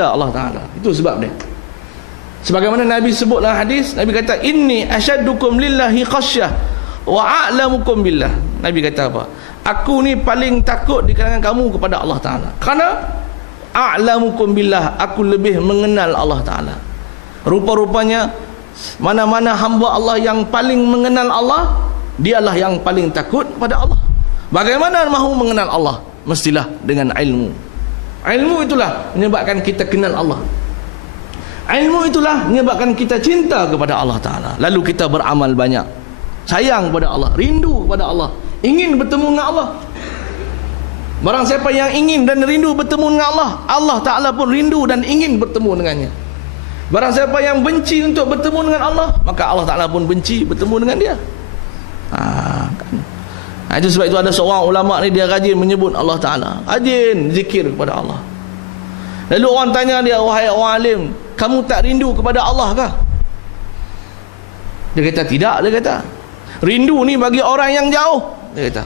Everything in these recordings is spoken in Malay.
Allah Ta'ala. Itu sebab dia. Sebagaimana Nabi sebut dalam hadis, Nabi kata, inni asyaddukum lillahi khasyah wa a'lamukum billah. Nabi kata apa? Aku ni paling takut di kalangan kamu kepada Allah Ta'ala, kerana a'lamukum billah, aku lebih mengenal Allah Ta'ala. Rupa-rupanya mana-mana hamba Allah yang paling mengenal Allah, dialah yang paling takut pada Allah. Bagaimana mahu mengenal Allah? Mestilah dengan ilmu. Ilmu itulah menyebabkan kita kenal Allah. Ilmu itulah menyebabkan kita cinta kepada Allah Ta'ala. Lalu kita beramal banyak, sayang kepada Allah, rindu kepada Allah, ingin bertemu dengan Allah. Barang siapa yang ingin dan rindu bertemu dengan Allah, Allah Ta'ala pun rindu dan ingin bertemu dengannya. Barang siapa yang benci untuk bertemu dengan Allah, maka Allah Ta'ala pun benci bertemu dengan dia. Itu sebab itu ada seorang ulama ni, dia rajin menyebut Allah Ta'ala, rajin zikir kepada Allah. Lalu orang tanya dia, wahai orang alim, kamu tak rindu kepada Allah kah? Dia kata tidak. Dia kata rindu ni bagi orang yang jauh. Dia kata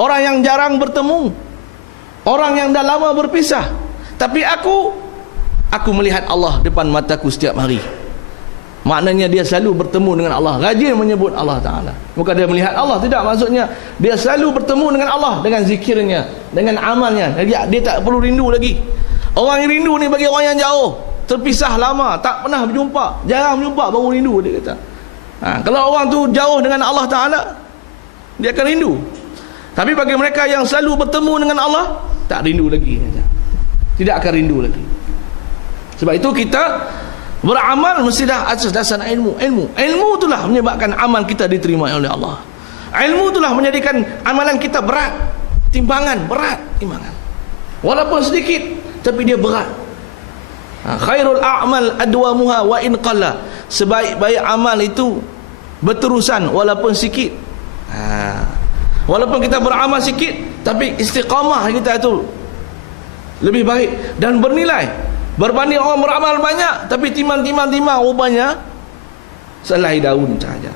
orang yang jarang bertemu, orang yang dah lama berpisah. Tapi aku melihat Allah depan mataku setiap hari. Maknanya dia selalu bertemu dengan Allah, rajin menyebut Allah Ta'ala. Bukan dia melihat Allah, tidak, maksudnya dia selalu bertemu dengan Allah dengan zikirnya, dengan amalnya. Dia tak perlu rindu lagi. Orang yang rindu ni bagi orang yang jauh, terpisah lama, tak pernah berjumpa, jarang berjumpa, baru rindu, dia kata. Kalau orang tu jauh dengan Allah Ta'ala, dia akan rindu. Tapi bagi mereka yang selalu bertemu dengan Allah, tak rindu lagi, tidak akan rindu lagi. Sebab itu kita beramal mestilah atas dasar ilmu. Ilmu itulah menyebabkan amal kita diterima oleh Allah. Ilmu itulah menjadikan amalan kita berat timbangan, walaupun sedikit tapi dia berat. Khairul a'mal adwamuha wa in qalla. Sebaik-baik amal itu berterusan walaupun sikit. Walaupun kita beramal sikit, tapi istiqamah kita itu lebih baik dan bernilai berbanding orang beramal banyak tapi timang rupanya selai daun sahaja.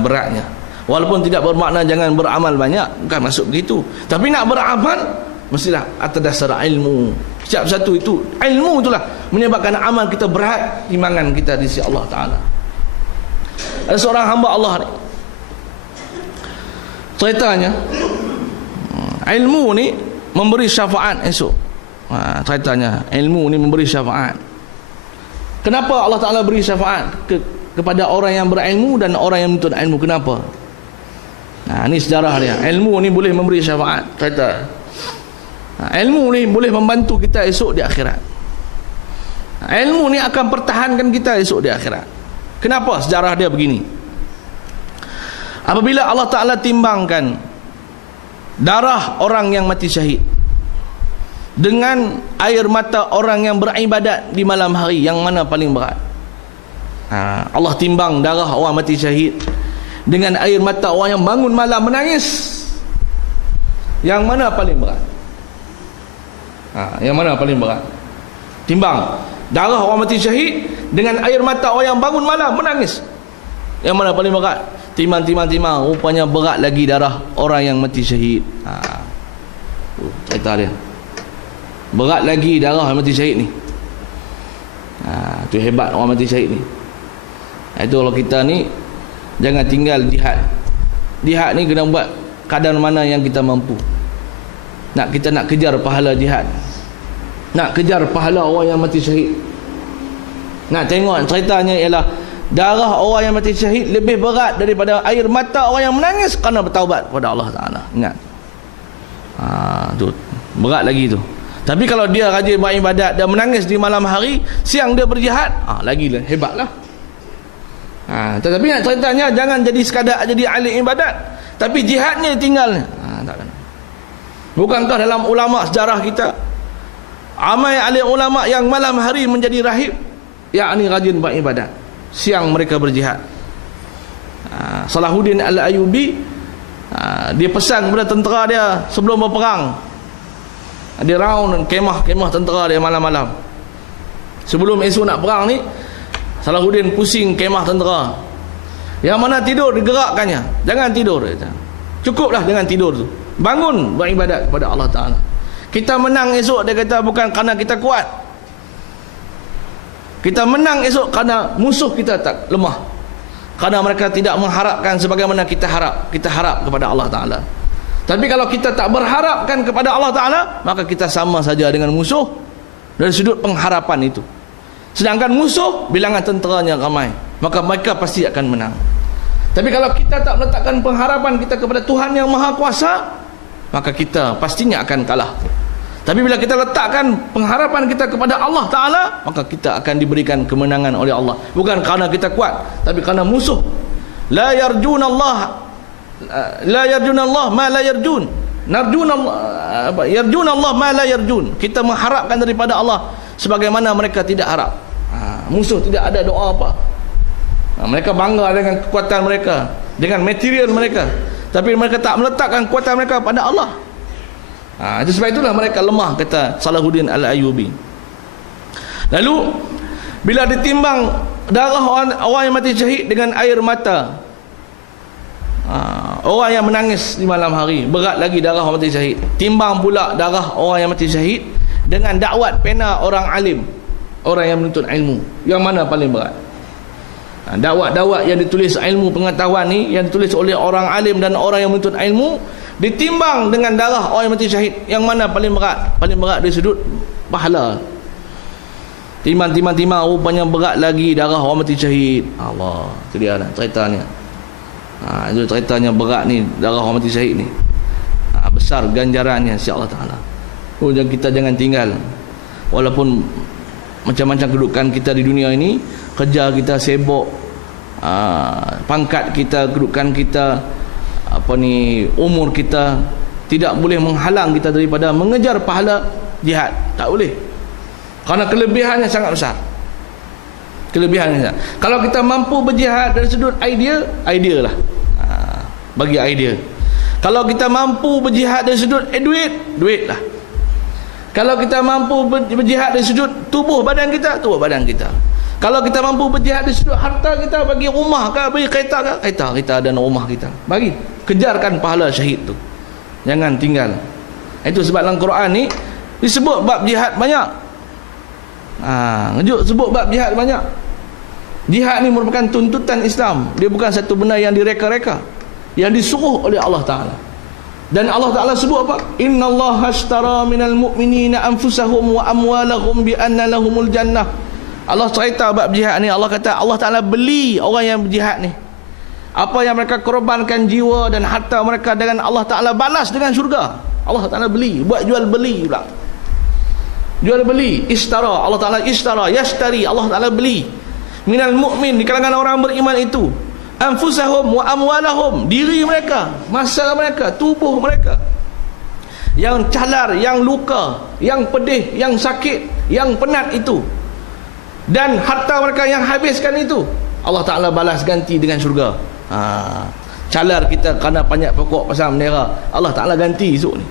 Beratnya. Walaupun tidak bermakna jangan beramal banyak, bukan maksud begitu, tapi nak beramal mestilah atas dasar ilmu. Setiap satu itu, ilmu itulah menyebabkan amal kita berat timbangan kita di sisi Allah Ta'ala. Ada seorang hamba Allah ni, ceritanya ilmu ni memberi syafaat esok. Ceritanya ilmu ni memberi syafaat. Kenapa Allah Ta'ala beri syafaat kepada orang yang berilmu dan orang yang menuntut ilmu? Kenapa? Ini sejarah dia. Ilmu ni boleh memberi syafaat. Cerita ilmu ni boleh membantu kita esok di akhirat. Ilmu ni akan pertahankan kita esok di akhirat. Kenapa sejarah dia begini? Apabila Allah Ta'ala timbangkan darah orang yang mati syahid dengan air mata orang yang beribadat di malam hari, yang mana paling berat? Allah timbang darah orang mati syahid dengan air mata orang yang bangun malam menangis, yang mana paling berat? Yang mana paling berat? Timbang darah orang mati syahid dengan air mata orang yang bangun malam menangis, yang mana paling berat? Timang, rupanya berat lagi darah orang yang mati syahid. Cerita dia, berat lagi darah orang mati syahid ni. Tu hebat orang mati syahid ni. Itu kalau kita ni jangan tinggal jihad. Jihad ni kena buat kadar mana yang kita mampu. Kita nak kejar pahala jihad, nak kejar pahala orang yang mati syahid. Nak tengok ceritanya ialah darah orang yang mati syahid lebih berat daripada air mata orang yang menangis kerana bertaubat kepada Allah Ta'ala. Ingat, tu berat lagi tu. Tapi kalau dia rajin beribadat dan menangis di malam hari, siang dia berjihad, lagi hebatlah. Tetapi nak ceritanya jangan jadi sekadar jadi ahli ibadat, tapi jihadnya tinggal. Tak kena. Bukankah dalam ulama sejarah kita ramai ahli ulama yang malam hari menjadi rahib, yakni rajin beribadat, siang mereka berjihad. Salahuddin Al-Ayyubi, dia pesan kepada tentera dia sebelum berperang, dia round kemah tentera dia malam-malam sebelum esok nak perang ni. Salahuddin pusing kemah tentera, yang mana tidur digerakkannya. Jangan tidur, cukuplah dengan tidur tu, bangun beribadat kepada Allah Ta'ala. Kita menang esok, dia kata, bukan kerana kita kuat, Kita menang esok kerana musuh kita tak lemah, kerana mereka tidak mengharapkan sebagaimana kita harap. Kita harap kepada Allah Ta'ala. Tapi kalau kita tak berharapkan kepada Allah Ta'ala, maka kita sama saja dengan musuh dari sudut pengharapan itu. Sedangkan musuh bilangan tenteranya ramai, maka mereka pasti akan menang. Tapi kalau kita tak meletakkan pengharapan kita kepada Tuhan yang Maha Kuasa, maka kita pastinya akan kalah. Tapi bila kita letakkan pengharapan kita kepada Allah Ta'ala, maka kita akan diberikan kemenangan oleh Allah. Bukan kerana kita kuat, tapi kerana musuh. La yarjun Allah ma la yarjun. Yarjun Allah ma la yarjun. Kita mengharapkan daripada Allah sebagaimana mereka tidak harap. Musuh tidak ada doa apa. Mereka bangga dengan kekuatan mereka, dengan material mereka, tapi mereka tak meletakkan kekuatan mereka pada Allah. Itu sebab itulah mereka lemah, kata Salahuddin Al-Ayyubi. Lalu bila ditimbang darah orang yang mati syahid dengan air mata, orang yang menangis di malam hari, berat lagi darah orang mati syahid. Timbang pula darah orang yang mati syahid dengan dakwat pena orang alim, orang yang menuntut ilmu. Yang mana paling berat? Dakwat-dakwat yang ditulis ilmu pengetahuan ni, yang ditulis oleh orang alim dan orang yang menuntut ilmu, ditimbang dengan darah orang yang mati syahid, yang mana paling berat? Paling berat dari sudut pahala. Timbang rupanya berat lagi darah orang mati syahid. Allah, itu dia lah ceritanya. Itu ceritanya berat ni darah orang mati syahid ni. Besar ganjarannya insya-Allah Taala. Kita jangan tinggal, walaupun macam-macam kedudukan kita di dunia ini, kerja kita sibuk, pangkat kita, kedudukan kita, umur kita, tidak boleh menghalang kita daripada mengejar pahala jihad. Tak boleh, kerana kelebihannya sangat besar. Kelebihannya, kalau kita mampu berjihad dari sudut idea lah, bagi idea. Kalau kita mampu berjihad dari sudut duit lah. Kalau kita mampu berjihad dari sudut tubuh badan kita, Kalau kita mampu berjihad dari sudut harta kita, bagi rumah ke, bagi kereta ke, kereta dan rumah kita, bagi, kejarkan pahala syahid tu, jangan tinggal. Itu sebab dalam Quran ni disebut bab jihad banyak. Sebut bab jihad banyak. Jihad ni merupakan tuntutan Islam. Dia bukan satu benda yang direka-reka, yang disuruh oleh Allah Ta'ala. Dan Allah Ta'ala sebut apa? Innallaha ashtara minal mu'minina anfusahum wa amwalahum bi anna lahumul jannah. Allah cerita bab jihad ni. Allah kata Allah Ta'ala beli orang yang berjihad ni. Apa yang mereka korbankan jiwa dan harta mereka, dengan Allah Ta'ala balas dengan syurga. Allah Ta'ala beli, buat jual beli pula. Jual beli, ishtara. Allah Ta'ala ishtara, yashtari. Allah Ta'ala beli minal mu'min, di kalangan orang beriman itu, anfusahum wa amwalahum, diri mereka, masa mereka, tubuh mereka yang calar, yang luka, yang pedih, yang sakit, yang penat itu, dan harta mereka yang habiskan itu, Allah Ta'ala balas ganti dengan syurga. Calar kita kerana banyak pokok pasal bendera, Allah Ta'ala ganti esok ni.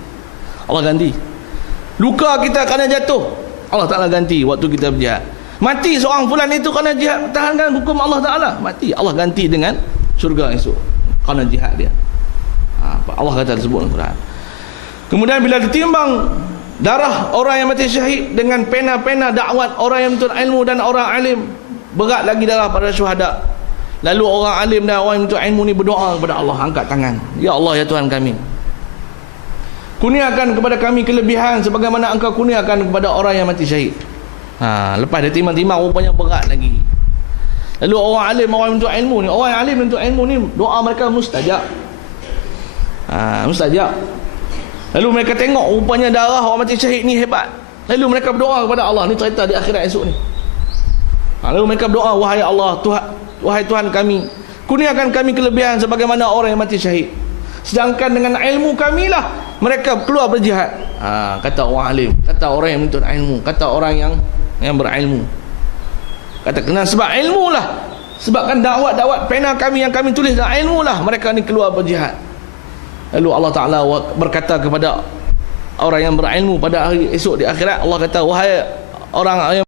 Allah ganti. Luka kita kerana jatuh, Allah Ta'ala ganti waktu kita berjihad. Mati seorang fulan itu kerana jihad pertahankan hukum Allah Ta'ala, mati, Allah ganti dengan syurga esok kerana jihad dia. Allah kata tersebut dalam Quran. Kemudian bila ditimbang darah orang yang mati syahid dengan pena-pena dakwat orang yang menuntut ilmu dan orang alim, berat lagi darah pada syuhada. Lalu orang alim dan orang yang menuntut ilmu ni berdoa kepada Allah, angkat tangan, ya Allah, ya Tuhan kami, kurniakan kepada kami kelebihan sebagaimana Engkau kurniakan kepada orang yang mati syahid. Lepas dia timbang-timbang rupanya berat lagi. Lalu orang alim, orang menuntut ilmu ni, orang yang alim menuntut ilmu ni, doa mereka mustajab. Mustajab. Lalu mereka tengok rupanya darah orang mati syahid ni hebat. Lalu mereka berdoa kepada Allah. Ni cerita di akhirat esok ni. Lalu mereka berdoa, wahai Allah, wahai Tuhan kami, kurniakan kami kelebihan sebagaimana orang yang mati syahid. Sedangkan dengan ilmu kamilah mereka keluar berjihad. Kata orang alim, kata orang yang menuntut ilmu, kata orang yang berilmu. Kata kena sebab ilmu lah, sebabkan dakwat-dakwat pena kami yang kami tulis dalam ilmu lah mereka ni keluar berjihad. Lalu Allah Ta'ala berkata kepada orang yang berilmu pada hari esok di akhirat, Allah kata, wahai orang yang